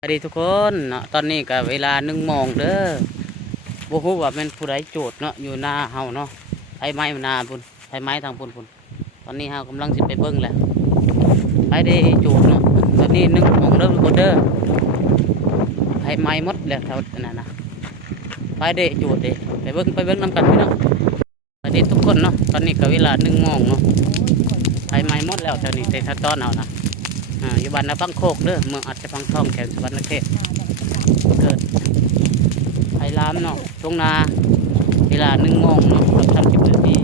สวัสดีทุกคนเนาะตอนนี้ก็เวลา1 โมงเด้อบ่ฮู้ว่าเป็นผู้ใดโจทย์เนาะอยู่หน้าเฮาเนาะไผไม้หน้าพุ่นไผไม้ทางพุ่นตอนนี้เฮากำลังสิไปเบิ่งแหละไผได้โจทย์เนาะตอนนี้1 โมงเด้อทุกคนเด้อไผไม้หมดแล้วแถวนั้นนะไผได้โจทย์เด้ไปเบิ่งนำกันพี่น้องสวัสดีทุกคนเนาะตอนนี้ก็เวลา1 โมงเนาะไผไม้หมดแล้วแถวนี้แต่ถ้าตอนเอานะอยู่บ้านนาฟังโคกเด้อเมืองอัศพังทองแขนสวรรณเขตเกิดไผ่ล้ามเนาะตรงนาเวลา1 โมงเนาะกับ30 นาที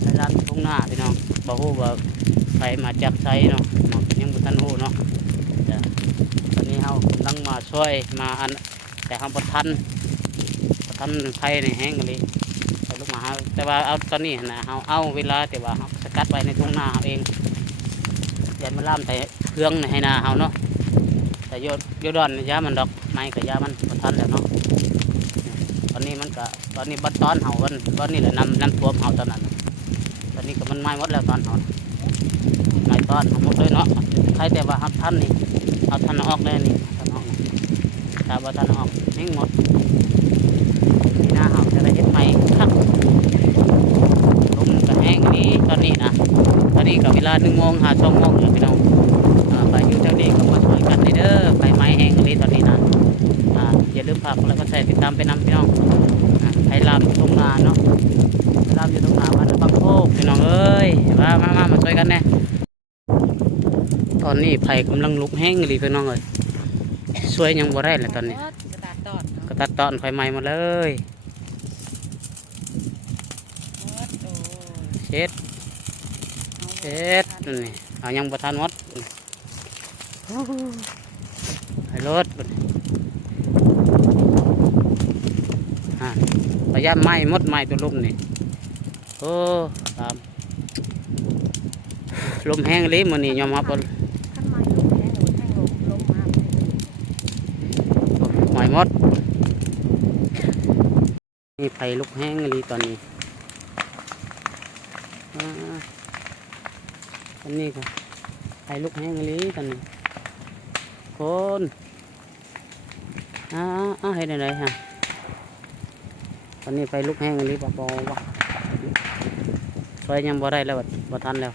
ไผ่ล้ามตรงนาพี่น้องบ่ฮู้ว่าไผมาจากไสเนาะยังบ่ทันฮู้เนาะตอนนี้เฮากำลังมาช่วยมาอันแต่เฮาบ่ทันไผนี่แห้งเลยไปลูกมาหาแต่ว่าเอาตอนนี้นะเฮาเอาเวลาแต่ว่าเฮาสกัดไว้ในตรงนาเฮาเองอย่ามาล่ามแต่เครื่องให้นาเฮาเนาะแต่โยดอนยามันดอกไม้กับยามันบ่ทันแล้วเนาะตอนนี้บัดตอนเฮาวันนี้แหละน้ำท่วมเฮาตอนนั้นตอนนี้ก็มันไม้หมดแล้วตอนเฮาไม้ตอนหมดเลยเนาะใครแต่ว่าทันนี่เอาทันออกได้นี่ทันออกถ้าว่าทันออกนิ่งหมดที่หน้าเฮาจะได้เฮ็ดไม้คักลมก็แห้งนี้ตอนนี้นะตอนนี้ก็เวลา1 โมงหา2 โมงแล้วพี่น้องไปอยู่แถวนี้ก็มาช่วยกันเด้อไฟไม้แห้งเลยตอนนี้นะอย่าลืมฝากแล้วก็ใส่ติดตามไปนำพี่น้องไฟลามอยู่ตรงนาเนาะไฟลามอยู่ตรงนาบ้านบางโคกพี่น้องเอ้ยมาช่วยกันแน่ตอนนี้ไฟกำลังลุกแห้งเลยพี่น้องเอ้ยช่วยยังบ่ได้เลยตอนนี้ก็ตัดตอนไฟไหม้หมดเลยเช็ดนี่เอายังบ่ทันหมดให้รถพยายามไหม้หมดไหม้ตัวลุ่มนี่โอ้ตามลมแห้งเลยมันนี่ยอมรับไหม้หมดนี่ไฟลุกแห้งเลยตอนนี้ตอนนี้ก็ไฟลุกแห้งเลยตอนนี้คนเห็นอะไรฮะตอนนี้ไฟลุกแห้งเลยปะปอวะไฟยังบ่ได้แล้วบ่ทันแล้ว